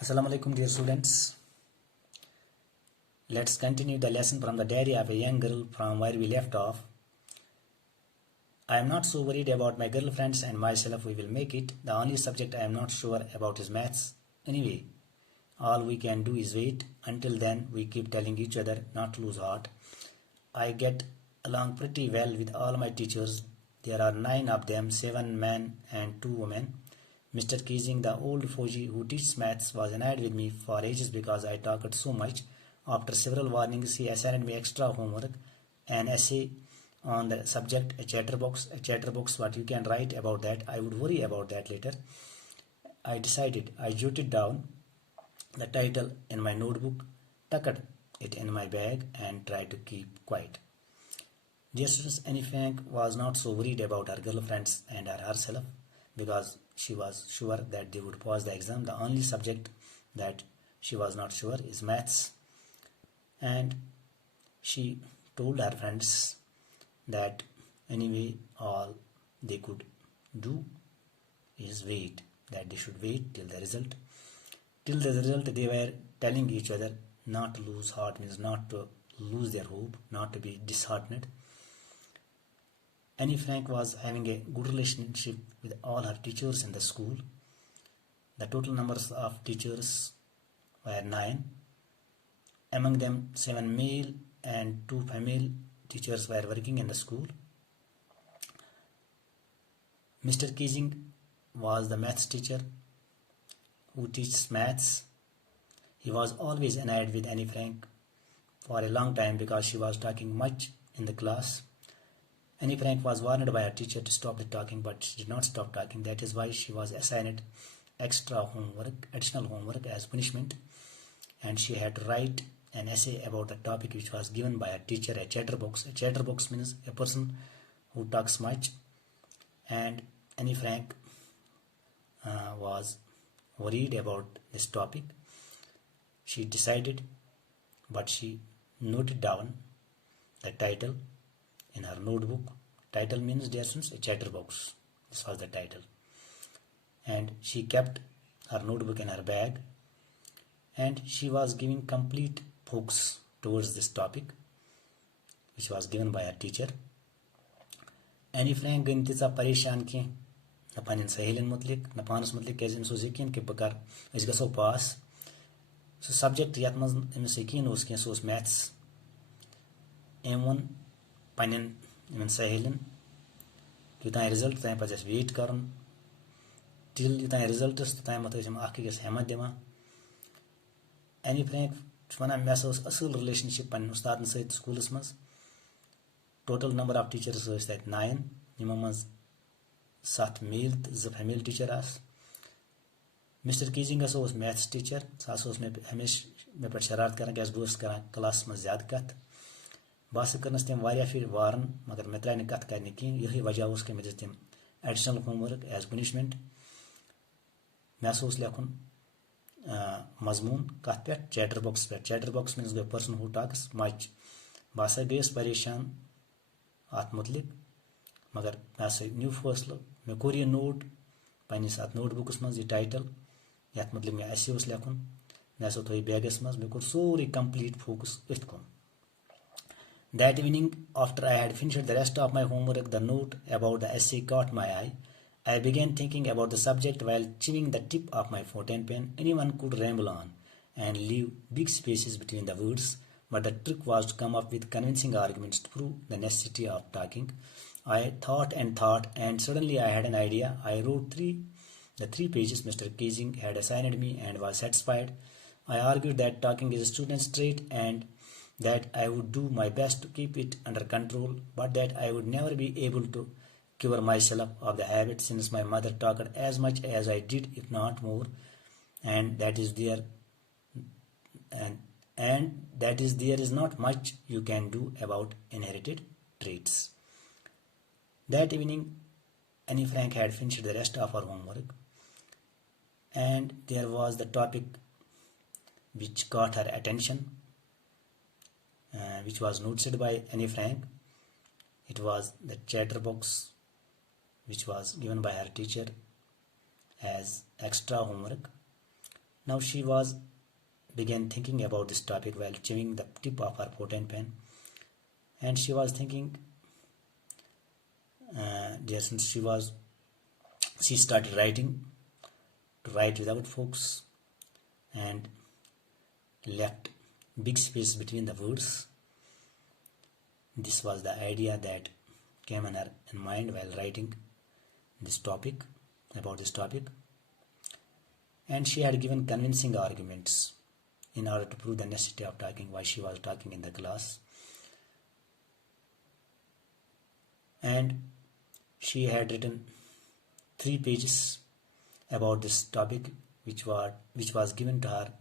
Assalamu alaikum dear students. Let's continue the lesson from the diary of a young girl from where we left off. I am not so worried about my girlfriends and myself, we will make it. The only subject I am not sure about is maths. Anyway, all we can do is wait. Until then, we keep telling each other not to lose heart. I get along pretty well with all my teachers. There are 9 of them, 7 men and 2 women. Mr. Keesing, the old Foji who teaches maths, was annoyed with me for ages because I talked so much. After several warnings, he assigned me extra homework, an essay on the subject, a chatterbox, what you can write about that. I would worry about that later. I decided. I jotted down the title in my notebook, tucked it in my bag, and tried to keep quiet. Dear students, Annie Frank was not so worried about her girlfriends and herself because she was sure that they would pass the exam. The only subject that she was not sure is maths, and she told her friends that anyway all they could do is wait, that they should wait till the result. Till the result, they were telling each other not to lose heart, means not to lose their hope, not to be disheartened. Annie Frank was having a good relationship with all her teachers in the school. The total numbers of teachers were 9. Among them, 7 male and 2 female teachers were working in the school. Mr. Keesing was the maths teacher who teaches maths. He was always annoyed with Annie Frank for a long time because she was talking much in the class. Annie Frank was warned by her teacher to stop the talking, but she did not stop talking. That is why she was assigned additional homework as punishment, and she had to write an essay about the topic which was given by her teacher, a chatterbox. A chatterbox means a person who talks much, and Annie Frank was worried about this topic. She decided, but she noted down the title in her notebook. Title means, dear students, a chatterbox. This was the title. And she kept her notebook in her bag, and she was giving complete focus towards this topic which was given by her teacher. Annie Frank गई तीजा परेशान की न पन्न सहेलिन मुतलिक न पानस मुतलिक कैसे अमस यकीन कि बह गो पास सह सब्जेक्ट ये अमस यकीन सह मैथ्स अम वो पन्न सहेलिन योतान रिजल्ट तान पे वेट कर टिल योतान रिजल्टस तोतान अकिस हिम्मत दिवान. Annie Frank वन मे असल रिलेशनशिप पन्न उस्तादन सहित स्कूलस मज. टोटल नंबर ऑफ टीचर्स तत 9, यमो मज 7 मेल तो 2 फीमेल टीचर आस. मिस्टर कीजिंग मैथ्स टीचर सह मे हमेशा मे पे शरारत कर बह क्लास मज ज्यादा कत. बह करनस तम वारिया फिर वारन, मगर मे त्राय कत कर कहें. यही वजह कि मे दिस तम एडिशनल होमवर्क एज पनिशमेंट. मे लेखुन मजमून कत पे चैटरबॉक्स पे. Chatterbox means go person who talks much. बह गयस परेशान अत मुतलिक, मगर मे न्यू फैसलो. मे कोर यह नोट पन्निस अत नोटबुकस मज यह टाइटल यथ मुतलिक मे एसे लेखुन. मे थो बैगस मज. मे कोर सोरे कंप्लीट फोकस अथ कुन. That evening, after I had finished the rest of my homework, the note about the essay caught my eye. I began thinking about the subject while chewing the tip of my fountain pen. Anyone could ramble on and leave big spaces between the words, but the trick was to come up with convincing arguments to prove the necessity of talking. I thought, and suddenly I had an idea. I wrote the 3 pages Mr. Keesing had assigned me and was satisfied. I argued that talking is a student's trait and that I would do my best to keep it under control, but that I would never be able to cure myself of the habit since my mother talked as much as I did, if not more, and that is there is not much you can do about inherited traits. That evening, Annie Frank had finished the rest of her homework, and there was the topic which caught her attention, which was noted by Annie Frank. It was the chatterbox which was given by her teacher as extra homework. Now she began thinking about this topic while chewing the tip of her fountain pen, and she was thinking, since she started to write without focus, and left big space between the words. This was the idea that came in her mind while writing about this topic, and she had given convincing arguments in order to prove the necessity of talking, why she was talking in the class. And she had written 3 pages about this topic, which was given to her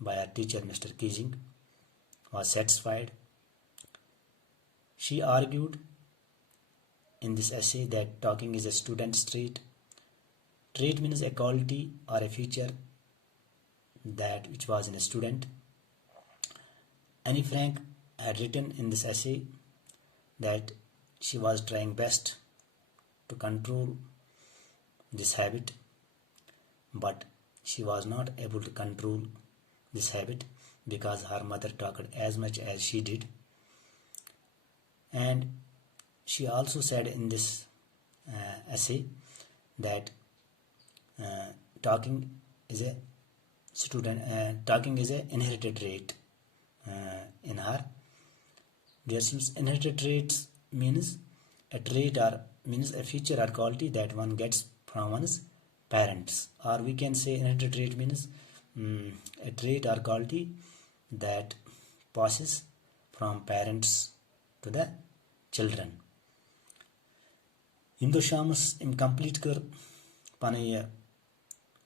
by her teacher, Mr. Keijing. Was satisfied. She argued in this essay that talking is a student's trait. Trait means a quality or a feature that which was in a student. Anne Frank had written in this essay that she was trying best to control this habit, but she was not able to control this habit because her mother talked as much as she did. And she also said in this essay that talking is an inherited trait in her. Inherited traits means a trait or means a feature or quality that one gets from one's parents, or we can say inherited trait means a trait or quality that passes from parents to the children. Indo Shams complete कर पाने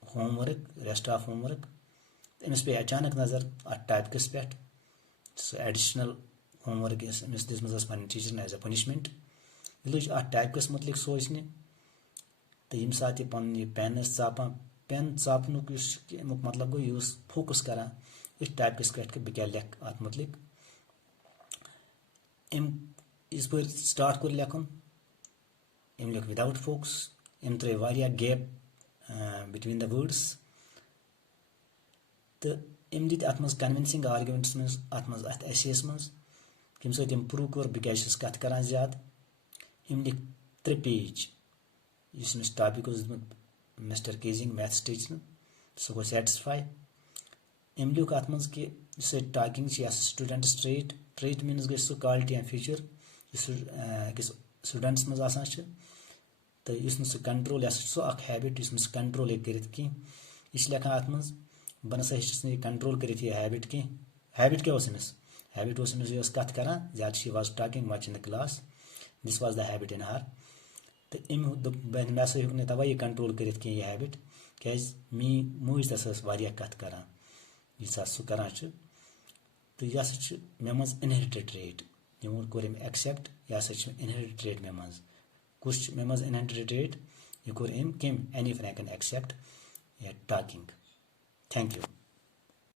homework, rest of homework. Amish पे अचानक नजर अट टाइपिकस पे additional homework अमिस दिसमस पन्न टीचर एज अ पनिशमेंट लुज अट टाइपिकस मुतलिक सोचने तो यम सात यह पन यह पेन चापान पेन चापनुक मतलब गो यह फोकस करान इस टाइपिकस पे बह क्या लेख अत मुतलिक इस पर स्टार्ट कर लेखन अम लेख विदाउट फोकस अम त्रे वारिया गैप बिटवीन द वर्ड्स तो अम दित अत मज कन्विंसिंग आर्ग्यूमेंट्स मज अत एसेस मज यम सत प्रूव कर बह क्या कत करान ज्यादा अम लिख 3 पेज इस टॉपिक मिस्टर केजिंग मैथ्स टीचर सह गो सैटिस्फाई अम लिख अत मज कि टॉकिंग स्टूडेंट्स ट्रेट मीन्स गई सह क्वालिटी एंड फीचर अकिस स्टूडेंट्स मज आसान तो सह कंट्रोल सह हैबिट इस कंट्रोल कर यह लेखान अत मज बह नसा कंट्रोल कर हैबिट कह हैबिट क्या हैबिट यह कत करान ज्यादा she was talking much in the class this was the habit in her तो अम मे हूँ ना तवे यह कंट्रोल कर यह हैबिट क्या मूज तस कत करान यह सह करान तो यह मे मज इनहेरिटेड ट्रेट यमो कोर एक्सेप्ट यह इनहेरिटेड ट्रेट मे मज कुछ मे मज इनहेरिटेड ट्रेट यह कोर कम एनी फ्रैंकन एक्सेप्ट टॉकिंग. Thank you.